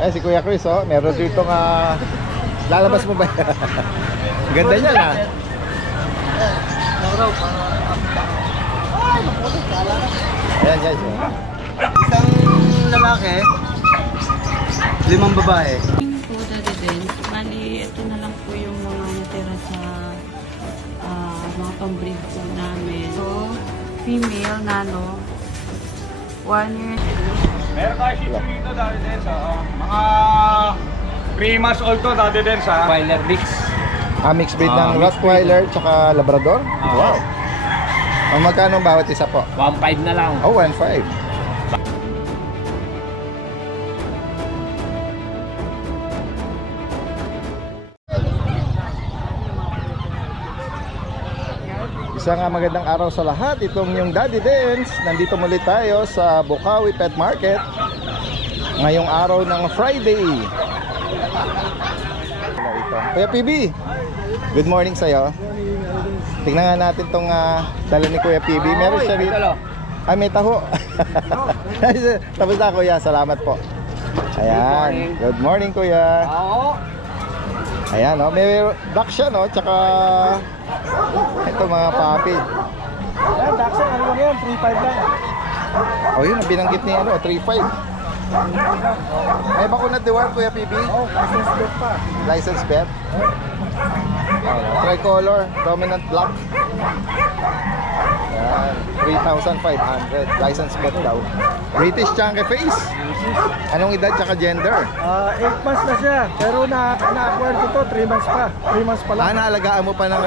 Eh, si Kuya Chris, oh. Meron dito nga... Lalabas mo ba? Ganda niya na. Ayan guys, oh. Isang lalaki, 5 babae. Po dati din, bali ito na lang po yung mga natira sa mga pambreed po namin. So, female nano, 1 year. Meron tayo shih tzu dito dati din sa mga 3 months old to dati din sa Rottweiler mix. Mixed breed ng Rottweiler tsaka Labrador? Wow. Ang magkano bawat isa po? 1.5 na lang. Oh, 1.5. Isang magandang araw sa lahat. Itong yung Daddy Dance. Nandito muli tayo sa Bokawi Pet Market ngayong araw ng Friday. Kuya PB, good morning sa'yo. Tingnan nga natin tong dala ni Kuya PB. Meron siya rin. Ay, may taho. Tapos na Kuya, salamat po. Ayan, good morning Kuya. Ayan, oh, may duck siya, no? Tsaka ito mga papi. Ayan, Daxon, ano lang yan? 3.5 lang. Oh, yun ang binanggit ni 3.5. May bakuna diwar Kuya PB? Oh, license bet pa. License bet? Tricolor, dominant black. Yan, 3,500. License bet daw. British chunky face. Anong edad tsaka gender? 8 months na siya. Pero na-acquire ko to, 3 months pa. 3 months pa lang. Naalagaan mo pa ng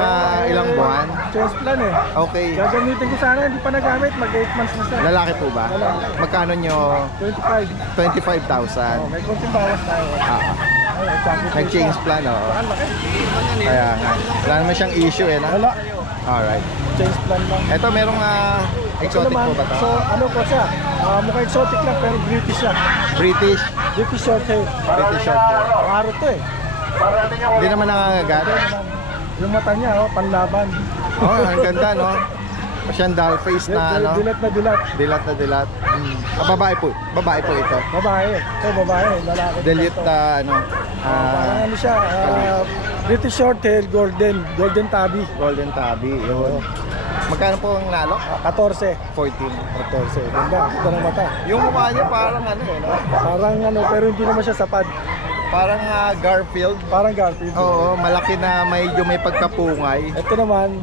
ilang buwan? Change plan eh. Okay. Gagamitin ko sana, hindi pa nagamit. Mag 8 months na siya. Lalaki po ba? Lalaki. Magkano nyo? 25. 25,000. Oh, may konting bawas tayo. Nag-change plan, oh. Ang laki. Kaya nga. Wala naman siyang issue eh, na? Wala. Alright. Change plan lang. Ito merong exotic naman, po ba ito? So ano po siya? Mukha exotic lang pero British siya. British? British short hair. British short hair. Paro to eh. Hindi naman nangangagat? Yung mata niya, panlaban. Oh, ang ganda, no? Siyang doll face na, ano? Dilat na dilat. Dilat na dilat. Babae po. Babae po ito. Babae. Ito babae. Lalaki. Dilute na, ano? Parang ano siya, British short hair, golden tabby. Golden tabby. Yun. Magkano po ang nalok? 14. 14. 14. Ganda. Ito ng mata. Yung mukha niya parang ano eh, no? Parang ano, pero hindi naman siya sapad. Parang Garfield. Parang Garfield. Oo, malaki na medyo may pagkapungay. Ito naman,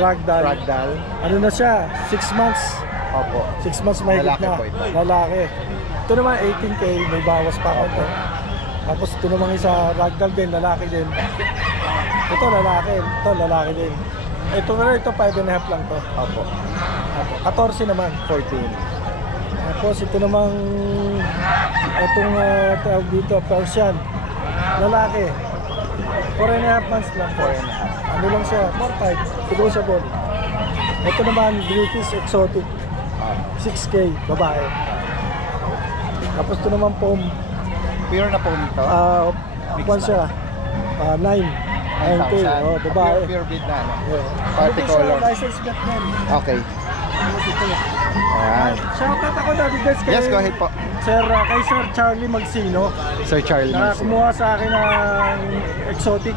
ragdoll. Ragdoll. Ano na siya? 6 months. Opo. 6 months mahigit Lalaki na. po ito. Lalaki. Ito naman 18K, may bawas pa ako. Tapos ito naman isa, ragdoll din, lalaki din. Ito lalaki, ito lalaki din. Ito na ito 5.5 lang to. Opo. 14 naman. 14. Tapos ito namang itong tawag dito, Persian. Lalaki. 4.5 months lang. 4.5. Ano lang siya, 4.5. Negotiable. Ito naman, British exotic. 6K, babae. Tapos ito naman pom. Pure na po nito? Kwan siya, 9K, oh, babae. Pure breed na, ano? Yeah. Party color. License plate din. Okay. Ayan. Shoutout ako dati guys kay Yes, go ahead po. kay Sir Charlie Magsino. Sir Charlie. Na kumuha sa akin ng exotic.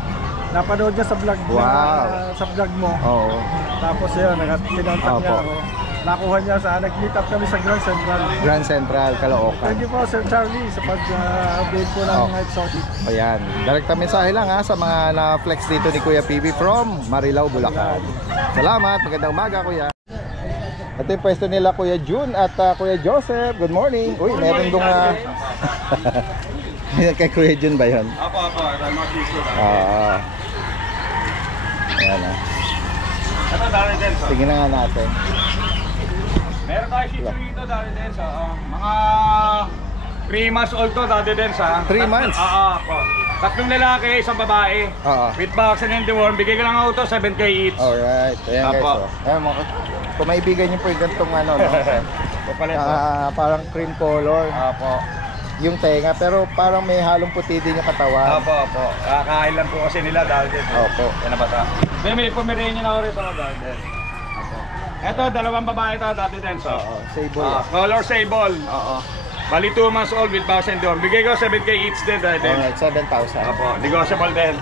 Napanood niya sa vlog Wow. sa vlog mo. Oo. Tapos yun, kinontak niya Opo. ako. Nakuha niya sa nag-meet up kami sa Grand Central. Grand Central, Caloocan. Thank you po Sir Charlie sa pag-update po ng mga exotic. Ayan. Direkta mensahe lang sa mga na-flex dito ni Kuya PB from Marilao, Bulacan. Salamat. Magandang umaga, Kuya. Ito yung pwesto nila Kuya June at Kuya Joseph. Good morning. Uy, meron dong kay Kuya June ba yun? Apo, Ayan ito dati din sa tingnan nga natin. meron tayo shih tzu dito dati din sa mga 3 months old to dati din sa 3 months? po. 3 lalaki, 1 babae. With vaccine and deworm, bigay ka lang ako to 7K each. Alright. Ayan guys. Apo. Ayan, kung maibigan niyo po yung gantong ano, no? Papalit parang cream color. Apo. Yung tenga, pero parang may halong puti din yung katawan. Apo. Kakain lang po kasi nila dahil din. Opo. Yan na bata. May pumirin nyo na ako rito dahil din. Ito, 2 babae ito dati din. So, Sable. color sable. Oo. Bali 2 months old with vaccine dorm. Bigay ko 7K each din, Daddy Dens. Alright, 7,000. Opo, negotiable din.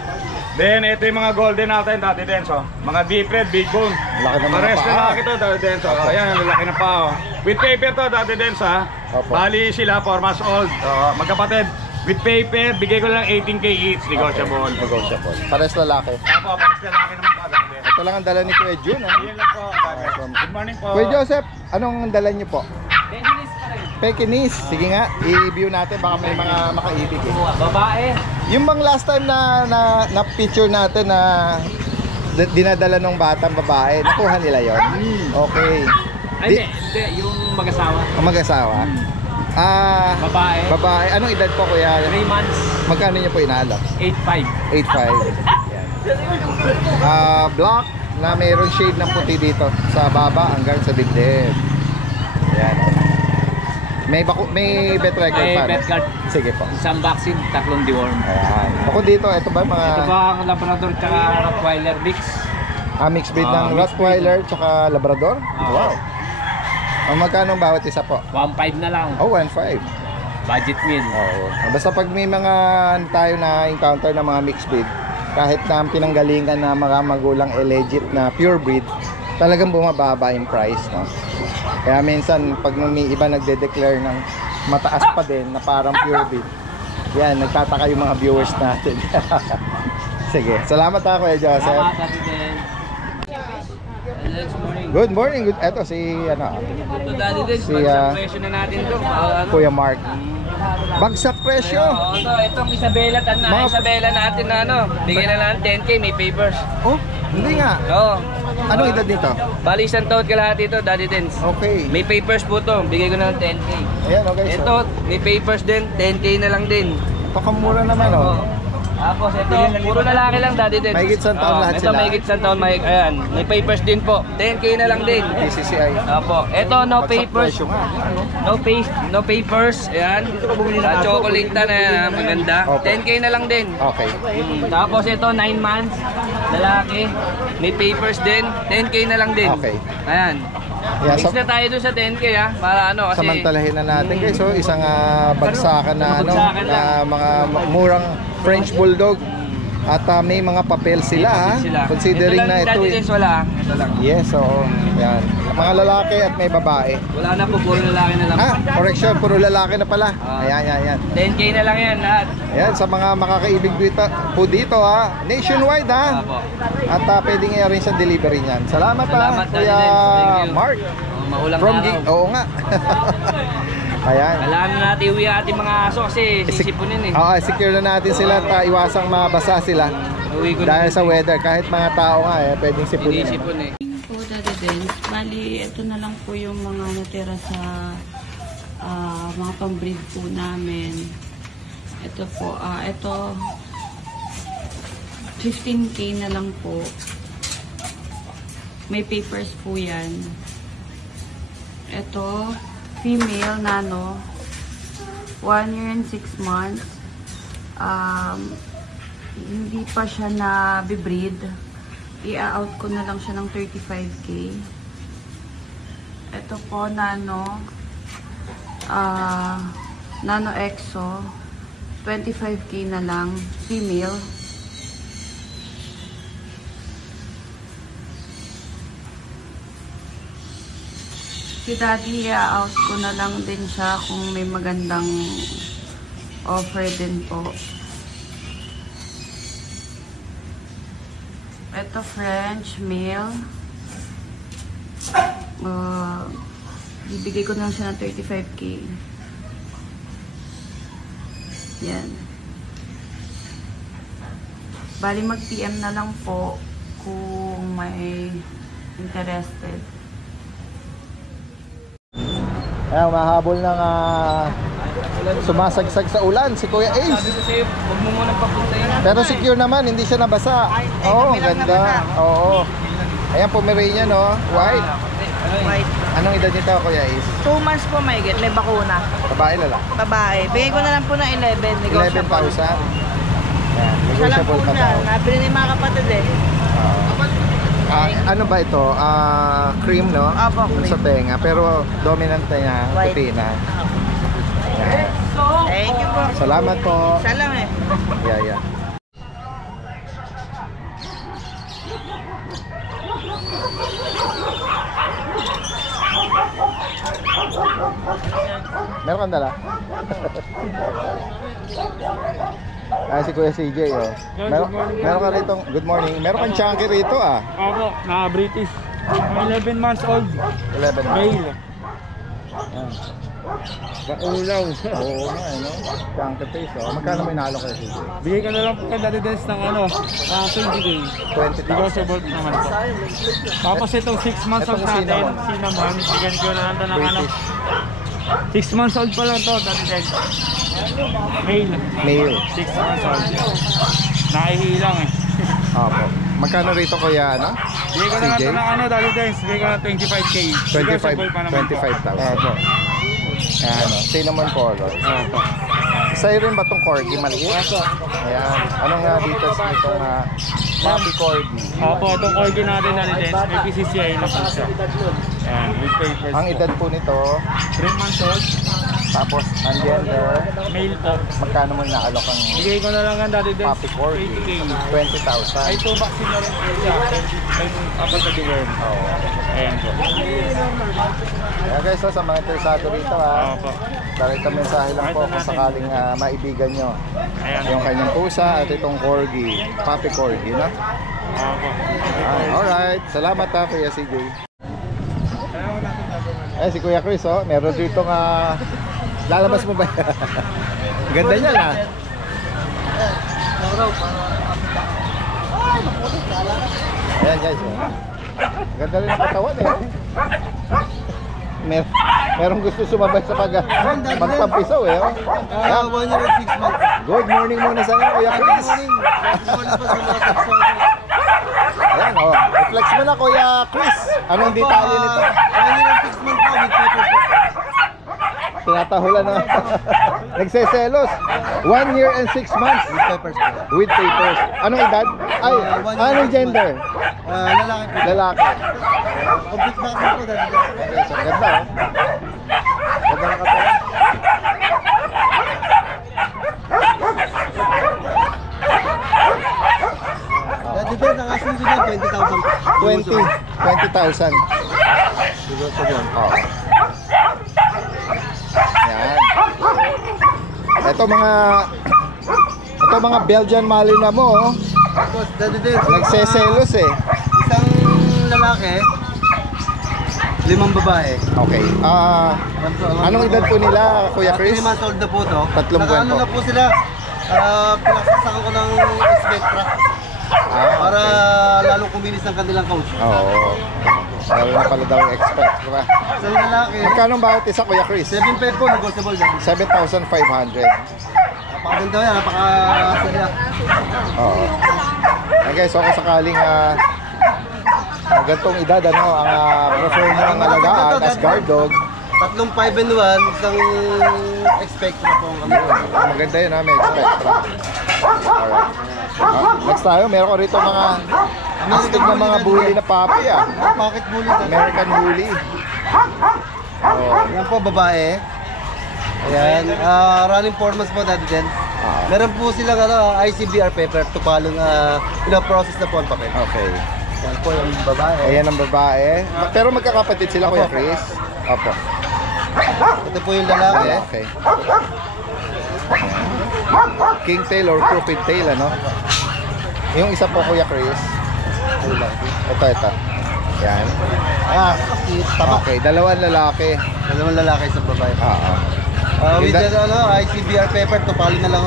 Then, ito yung mga golden natin, Daddy Dens, oh. Mga deep red, big bone. Laki ng mga Pares paa. na laki to, Daddy Dens, oh. Ayan, lalaki ng paa, oh. With paper to, Daddy Dens, ha. Opo. Bali sila, 4 months old. Magkapatid. With paper, bigay ko lang 18K each, negotiable. Negotiable. Pares lalaki. Opo, pares na laki naman po, Daddy Dens. Ito lang ang dala ni Kuya Jun. Ano? Ayan lang po, Daddy Dens. Good morning po. Kuya Joseph, anong dala niyo po? Pekinese. Sige nga, i-view natin baka may mga makaibig eh. Babae. Yung bang last time na picture natin na dinadala ng batang babae, nakuha nila yon. Okay. Ay, hindi. Yung mag-asawa. Ang mag-asawa. Babae. Babae. Anong edad po kuya? 3 months. Magkano niyo po inaalok? 8.5. 8.5. Black na mayroon shade ng puti dito sa baba hanggang sa dibdib. Yan. May bet record May pa. bet card. Sige po. Isang vaccine, 3 deworm. Ayan. Ako dito, ito ba mga Ito ba ang Labrador tsaka Rottweiler mix? mixed breed ng mixed Rottweiler tsaka Labrador? Ah. Wow. Ang magkano ang bawat isa po? 1.5 na lang. Oh, 1.5. Budget meal. Oo. Basta pag may mga tayo na encounter na mga mixed breed, kahit na ang pinanggalingan na mga magulang legit na pure breed, talagang bumababa yung price, no? Kaya minsan pag may iba nagde-declare ng mataas pa din na parang pure breed, yan, nagtataka yung mga viewers natin. Sige, salamat ha Kuya Joseph. Salamat, Ate Den. Good morning. Good morning. Eto si Ito, Daddy Den. Si, Bagsak presyo na natin ito. Kuya Mark. Bagsak presyo. Itong Isabela, Isabela natin na bigyan na lang 10K, may papers. Oh, hindi nga. Oo. Anong edad nito? Bali isang taon kalahati ito, Daddy Dens. Okay. May papers po to, bigay ko na ng 10K. Ayan, okay. So, Ito, may papers din, 10K na lang din. pakamura naman oh. Tapos ito, puro lalaki lang, Daddy Dens. Mahigit isang taon lahat ito, sila. mahigit isang taon, ayan. May papers din po, 10K na lang din. PCCI. Apo, ito no Bagsak papers. presyo nga. No papers, ayan. Chocolate na yan, maganda. Opo. 10K na lang din. Okay. Tapos ito, 9 months, lalaki. May papers din, 10K na lang din. Okay. Ayan. Yeah, Mix na tayo dun sa 10K ha, para kasi samantalahin na natin guys. So, isang bagsakan na Bagsakan na mga murang French Bulldog. At may mga papel sila ha. sila. Considering ito lang, na ito. Daddy Dens, wala. Ito lang. Yes, oo. Yan. Mga lalaki at may babae. Wala na po, puro lalaki na lang. Correction, puro lalaki na pala. Ayan. 10K na lang yan lahat. Ayan, sa mga makakaibig po dito ha. Nationwide ha. Apo. At pwedeng i-arrange sa delivery niyan. Salamat Salamat, Daddy Kuya Dens. Thank you. Mark. Maulang From araw. Oo nga. Ayan. Kailangan na natin iwi ating mga aso kasi sisipunin eh. Oo, secure na natin sila at iwasang mabasa sila. Uwi ko na Dahil sa weather, kahit mga tao nga pwedeng sipunin. sinisipon eh. Po, Daddy Dens. Bali, ito na lang po yung mga natira sa mga pambreed po namin. Ito po, ito 15K na lang po. May papers po yan. Ito, female nano, 1 year and 6 months. Hindi pa siya na bibreed. I-out ko na lang siya ng 35K. Ito po, nano. Nano Exo. 25K na lang. Female. Si Daddy, i-out ko na lang din siya kung may magandang offer din po. Ito French male. Bibigay ko na lang siya ng 35K. Yan. Bali mag-PM na lang po kung may interested. Ayan, mahabol ng sumasagsag sa ulan si Kuya Ace. Kasi huwag mo muna papuntayin. Pero secure naman, hindi siya nabasa. Oo, ganda. Oo. Ayan, Pomeranian, no? White. White. Anong edad nito, Kuya Ace? 2 months po may get, may bakuna. Babae, lalaki? Babae. Bigay ko na lang po ng 11. Negotiable. 11,000. Ayan, Siya lang po negotiable pa siya. daw. Nabili ni mga kapatid eh. Ano ba ito? Cream, no? Opo, Yung cream. sa tenga. Pero dominant na niya, White. puti na. Thank you po. Salamat po. Isa lang eh. Yeah. Meron kang dala? Si Kuya CJ, oh. Meron ka rito, good morning. Meron kang chunky rito, ah. Opo, na British. 11 months old. 11 months. Male. Maulaw. Oo nga, no? Chunky face, oh. Magkano may nalo kayo, CJ? Bigay ka na lang po kay Daddy Des ng 20K. 20,000. Negotiable naman po. Tapos itong 6 months Itong old natin, cinnamon. cinnamon, bigyan ko na lang ng British. 6 months old pa lang to, Daddy Des. Male. Male. 6 months old. Naihilang eh. Opo. Magkano rito, Kuya, ano? Bigay ko na lang CJ? ito ng Daddy Des. Bigay ko na 25K. Negotiable pa naman po. 25,000. Opo. Ayan, oh. Cinnamon color. Opo. Sa'yo rin ba itong corgi maliit? Opo. Ayan. Anong details nitong puppy corgi? Opo, itong corgi natin Daddy Des. May PCCI na po siya. Ayan, with papers Ang po. edad po nito, 3 months old. tapos ang gender, Male po. magkano mo inaalok ang Bigay ko na lang ang Daddy Des. puppy corgi? 80K. 20,000. Ay, 2 vaccine na rin po siya. Ay, kapag na deworm. Oo. Ayan po. Kaya guys, so, sa mga interesado rito, Opo. direct mensahe lang po kung sakaling maibigan nyo Ayan yung po. kanyang pusa at itong corgi, puppy corgi, no? Opo. Alright, salamat Kuya CJ. Si Kuya Chris, oh, meron dito lalabas mo ba? Ganda niya na. Ayan guys, oh. Ganda rin ang katawan eh. Merong gusto sumabay sa pagpampisaw eh. Oh. 1 year and 6 months. Good morning muna sa inyo, Kuya Chris. Ayan, oh. Reflex mo na, Kuya Chris. Anong detalye nito? 1 year and 6 months po with papers po. Tinatahulan na. Nagseselos. 1 year and 6 months. With papers po. With papers. Anong edad? Ay, 1 year anong and 6 gender? Lalaki po. Lalaki. Complete vaccine po dati. Okay, so ganda, oh. Ganda ng katawan. Dati din, ang asking ko dyan, 20,000. 20,000. Oh. Yan. Ito mga Belgian Malinois mo, oh. Tapos, dati din, Nagseselos eh. isang lalaki, 5 babae. Okay. Anong edad po nila, Kuya Chris? 3 months old na po to. Tatlong buwan Nakaano po. na po sila. Pinaksasakan ko ng Spectra. Para lalong kuminis ng kanilang coach. Oo. Lalo na pala daw yung expert, diba? Sa lalaki, Magkano bawat isa, Kuya Chris? 7.5 po, negotiable din. 7,500. Napakaganda yan, napakasaya. Oo. Ay guys, so kung sakaling gantong edad, ang prefer mo ng alagaan as guard dog, Tatlong 5 and 1, isang Spectra po ang kami. maganda yun, may Spectra. Alright. Next tayo, meron ko rito mga astig na mga bully na puppy, Pocket bully. American bully. Yan po, babae. Ayan, running formats po dati din. Meron po silang ICBR paper to follow process na po ang papel. Okay. Yan po yung babae. Ayan ang babae. Pero magkakapatid sila, Kuya Chris? Opo. Ito po yung lalaki. Okay. King tail or crooked tail, ano? Yung isa po, Kuya Chris. Ito. Yan. Tama. Okay, dalawang lalaki. Dalawang lalaki sa babae. With Yung the ICBR paper to follow na lang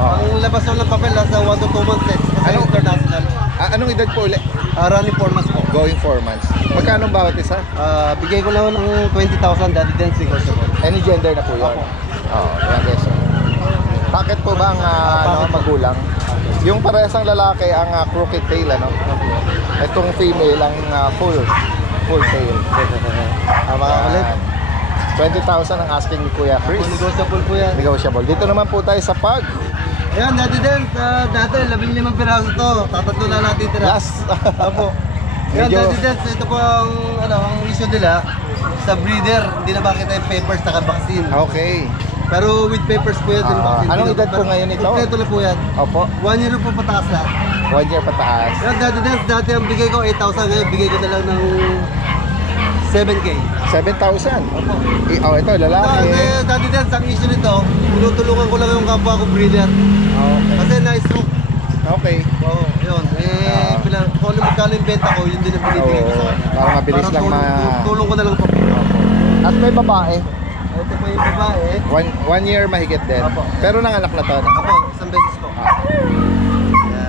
ang labas ng papel nasa 1 to 2 months eh. Kasi international. Anong edad po ulit? Running formats po. Going 4 months. Magkano bawat isa? Bigay ko lang ng 20,000 dati din negotiable. Any gender na po yun? Opo. Oo, yan guys. Bakit po ba ang magulang? Yung parehasang lalaki ang crooked tail, ano? Itong female ang full tail. Mga ulit. 20,000 ang asking ni Kuya Chris. Negotiable po yan. Negotiable. Dito naman po tayo sa pag. Ayan, dati din. Dati, 15 piraso to. Tatatlo na natin tira. Last. Opo. Ayan, Medyo- dati din. Ito po ang issue nila. sa breeder, hindi na makita yung papers na vaccine. Okay. Pero with papers po yan, din vaccine. Anong edad po ngayon ito? Kompleto na po yan. Opo. 1 year po pataas na. 1 year pataas. Yan, dati ang bigay ko 8,000, ngayon bigay ko na lang ng 7K. 7,000. Opo. Oh, ito, lalaki. Dati din, ang issue nito, tinutulungan ko lang yung kapwa ko breeder. Okay. Kasi na-stroke. Okay. Oo, yun. Kung ano magkano yung benta ko, yun din ang binibigay ko sa kanya. Para mabilis lang tulong ko na lang po. At may babae. Ito po yung babae. 1 year mahigit din. Opo. Pero nanganak na to. Ako, isang beses po.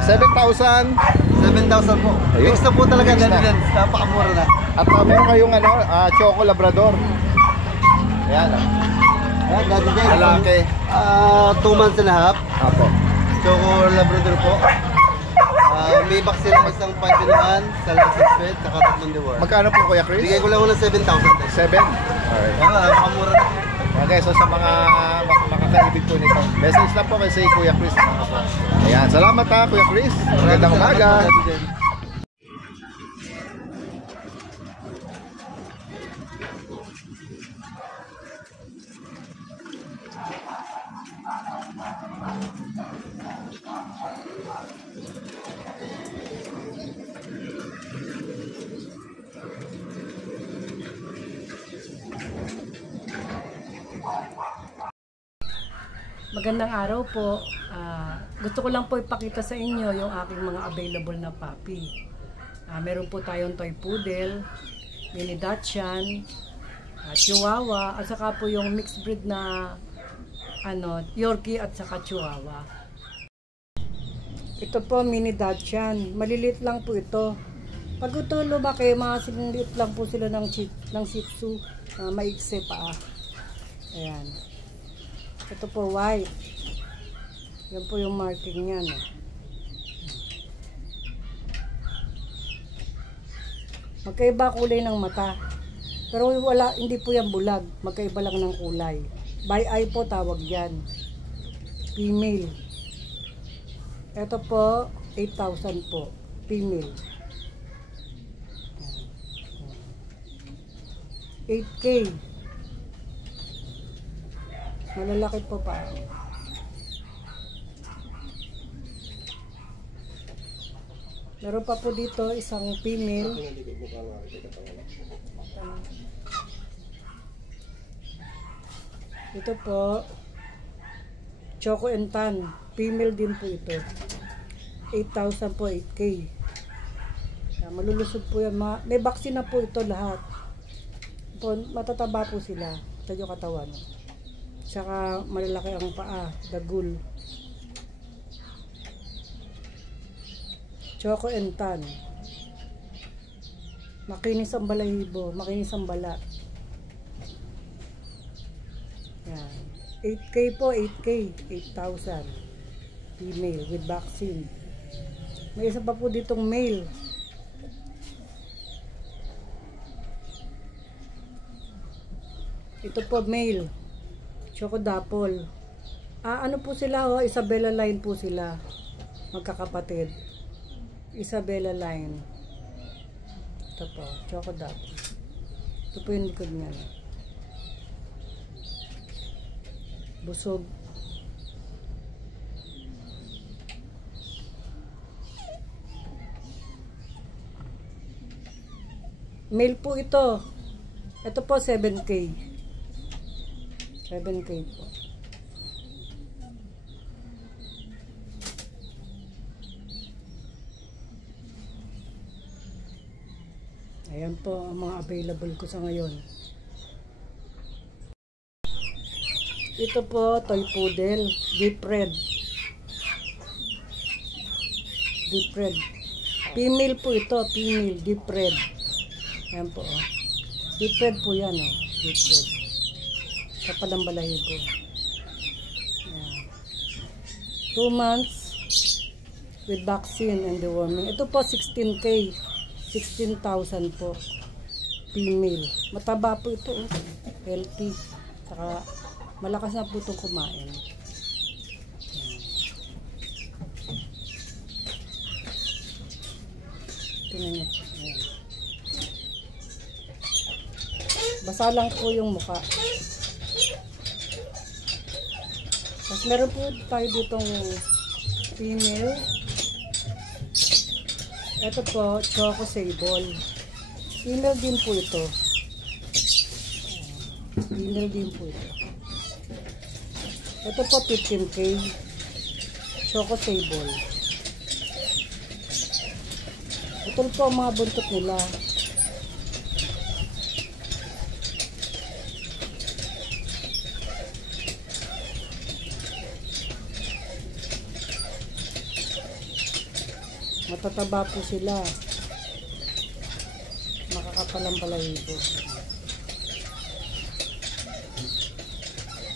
7,000. 7,000 po. Ayun. Fix na po talaga. Fix na. Dati napakamura na. At meron kayong Choco Labrador. Ayan. Ayan, dati din. Lalaki. 2 months and a half. Apo. Choco Labrador po. May vaccine ng isang 5 in 1, sa license plate, saka 3 deworm. Magkano po Kuya Chris? Bigay ko lang ng 7,000. 7. Alright. Napakamura na. Okay, so sa mga makakaibig po nito, message lang po kay si Kuya Chris. Ayan, salamat ha Kuya Chris. Magandang umaga. Magandang araw po. Gusto ko lang po ipakita sa inyo yung aking mga available na puppy. Meron po tayong toy poodle, mini Dachshund, Chihuahua, at saka po yung mixed breed na Yorkie at saka Chihuahua. Ito po mini Dachshund. Maliliit lang po ito. Pag ito lumaki, mga siniliit lang po sila ng Shih Tzu, maigse pa. Ayan. Ito po white. Yan po yung marking niya. No? Magkaiba kulay ng mata. Pero hindi po yan bulag. Magkaiba lang ng kulay. By eye po tawag yan. Female. Ito po 8,000 po. Female. 8K. Malalaki po pa. Meron pa po dito isang female. Ito po Choco and Tan. Female din po ito. 8,000 po, 8K. Malulusog po yan. May vaccine na po ito lahat. Matataba po sila. Ito yung katawan. Tsaka malalaki ang paa, dagul. Choco and Tan. Makinis ang balahibo, makinis ang balat. Yan. 8K po, 8K, 8,000. Female with vaccine. May isa pa po ditong male. Ito po male. Choco Dapple. Ano po sila ho? Isabella line po sila. Magkakapatid. Isabella line. Ito po. Choco Dapple. Ito po yung likod niya. Busog. Male po ito. Ito po 7K. 7K po. Ayan po ang mga available ko sa ngayon. Ito po, toy poodle, deep red. Deep red. Female po ito, female, deep red. Ayan po, oh. Deep red po yan, oh. Deep red. Kapal ang balahibo. Ayan. 2 months with vaccine and deworming. Ito po, 16K. 16,000 po. Female. Mataba po ito, oh. Healthy. Saka, malakas na po itong kumain. Tingnan niyo po. Ayan. Basa lang po yung mukha. Tapos meron po tayo ditong female. Ito po, Choco Sable. Female din po ito. Female din po ito. Ito po 15K. Choco Sable. Ito po ang mga buntot nila. Matataba po sila. Makakapalang balahibo.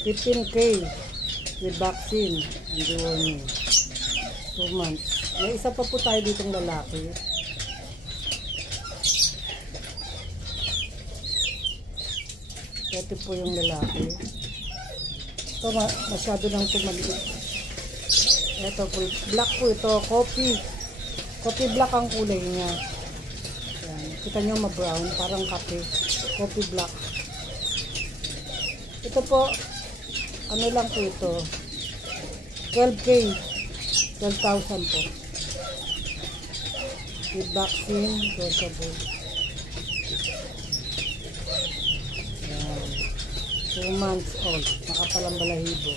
15K with vaccine and deworming. 2 months. May isa pa po tayo ditong lalaki. Ito po yung lalaki. Ito masyado lang ito maliit. Ito po, black po ito, coffee. Coffee black ang kulay niya. Yan. Kita nyo ma-brown, parang kape. Coffee black. Ito po, ano lang po ito. 12K. 12,000 po. With vaccine, dosable. Yan. 2 months old. Makapalang balahibo.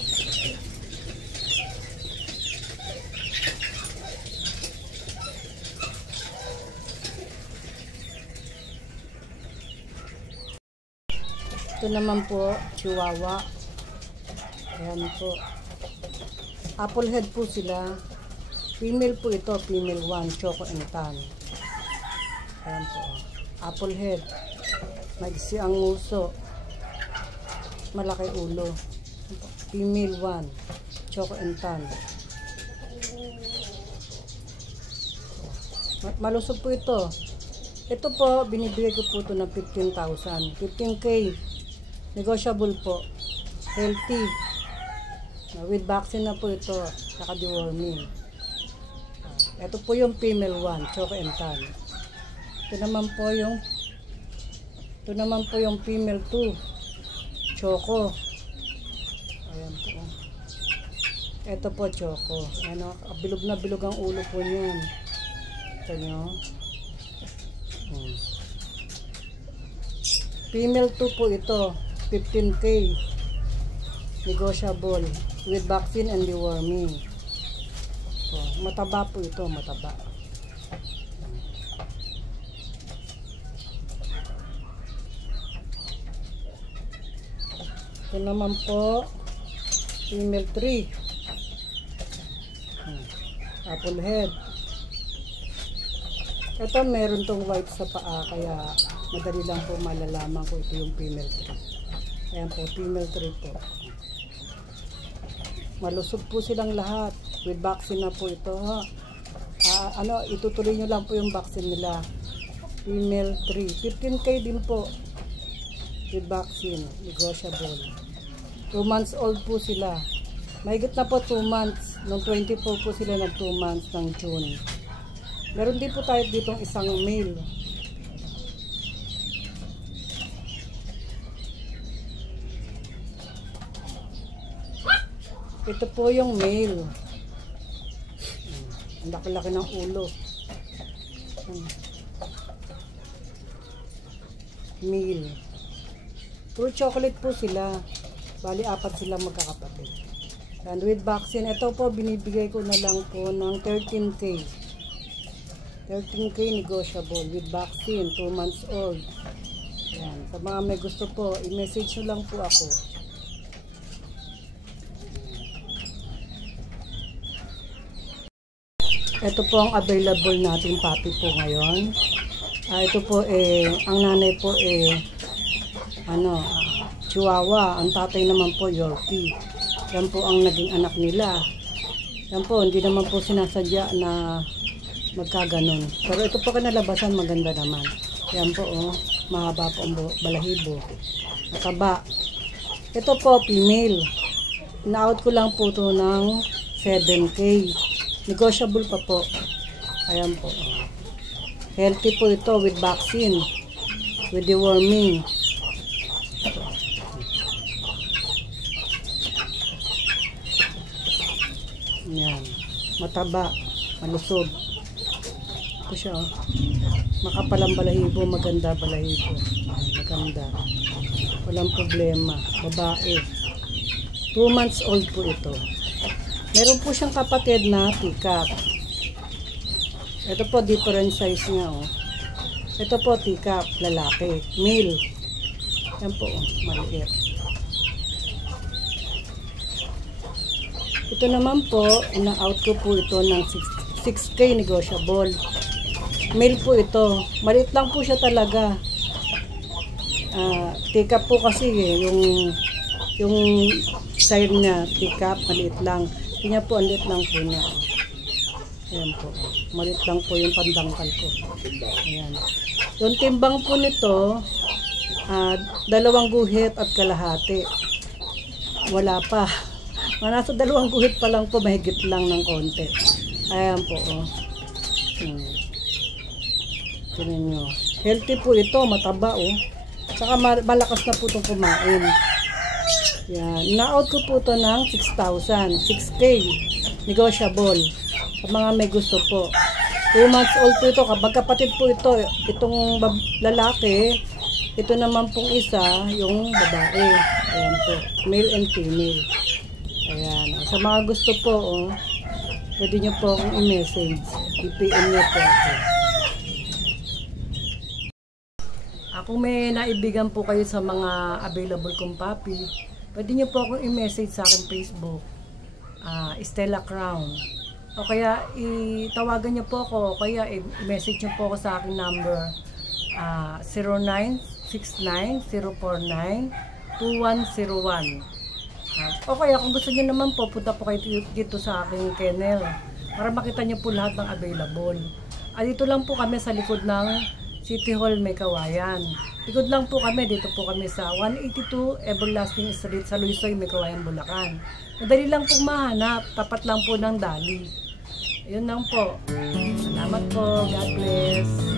Ito naman po, Chihuahua. Ayan po. Apple head po sila. Female po ito, female 1, Choco and Tan. Ayan po. Apple head. Maiksi ang nguso. Malaki ulo. Female 1, Choco and Tan. Malusog po ito. Ito po, binibigay ko po ito ng 15,000. 15K. Negotiable po. Healthy. With vaccine na po ito. Saka deworming. Ito po yung female 1, Choco and Tan. Ito naman po yung female 2, Choco. Ayan po. Ito po Choco. Ano, bilog na bilog ang ulo po niyan. Ito nyo. Female 2 po ito. 15K. Negotiable. With vaccine and deworming. So, mataba po ito, mataba. Ito naman po, female 3. Apple head. Ito meron tong white sa paa, kaya madali lang po malalaman ko ito yung female 3. Ayan po, female 3 po. Malusog po silang lahat. With vaccine na po ito. Itutuloy nyo lang po yung vaccine nila. Female 3. 15K din po. With vaccine. Negotiable. 2 months old po sila. Mahigit na po 2 months. Noong 24 po sila nag 2 months ng June. Meron din po tayo ditong isang male. Ito po yung male. Ang laki-laki ng ulo. Male. Puro chocolate po sila. Bali, 4 sila magkakapatid. And with vaccine, ito po binibigay ko na lang po ng 13K. 13K negotiable with vaccine, 2 months old. Ayan. Sa mga may gusto po, i-message nyo lang po ako. Ito po ang available nating puppy po ngayon. Ito po ang nanay po Chihuahua. Ang tatay naman po Yorkie. Yan po ang naging anak nila. Yan po, hindi naman po sinasadya na magkaganon. Pero ito po kinalabasan maganda naman. Yan po mahaba po ang balahibo. Mataba. Ito po female. Na-out ko lang po ito ng 7K. Negotiable pa po. Ayan po. Healthy po ito with vaccine. With deworming. Yan. Mataba, malusog. Ito siya, oh. Makapalang balahibo, maganda balahibo. Maganda. Walang problema. Babae. 2 months old po ito. Meron po siyang kapatid na teacup. Ito po, different size niya, oh. Ito po, teacup, lalaki. Male. Yan po, oh, maliit. Ito naman po, ina-out ko po ito ng 6K negotiable. Male po ito. Maliit lang po siya talaga. Teacup po kasi yung side niya, teacup, maliit lang. Kanya po, maliit lang po niya. Ayan po. Maliit lang po yung pandangkal ko. Ayan. Yung timbang po nito, 2 guhit at kalahati. Wala pa. Nasa 2 guhit pa lang po, mahigit lang ng konti. Ayan po, oh. Tingnan nyo. Healthy po ito, mataba, oh. Saka malakas na po itong kumain. Yan. Na-out ko po ito ng 6,000. 6K. Negotiable. Sa mga may gusto po. 2 months old po ito. Kapag kapatid po ito, itong lalaki, ito naman pong isa, yung babae. Ayan po. Male and female. Ayan. Sa mga gusto po, oh, pwede nyo po akong i-message. I-PM nyo po ako. Kung may naibigan po kayo sa mga available kong puppy, pwede nyo po akong i-message sa aking Facebook, Stella Crown. O kaya itawagan nyo po ako, o kaya i-message nyo po ako sa aking number, 0969-049-2101. O kaya kung gusto nyo naman po, punta po kayo dito sa aking kennel para makita nyo po lahat ng available. Dito lang po kami sa likod ng City Hall, May Kawayan. Likod lang po kami, dito po kami sa 182 Everlasting Street sa Luisoy, May Kawayan, Bulacan. Madali lang pong mahanap, tapat lang po ng Dali. Ayun lang po. Salamat po. God bless.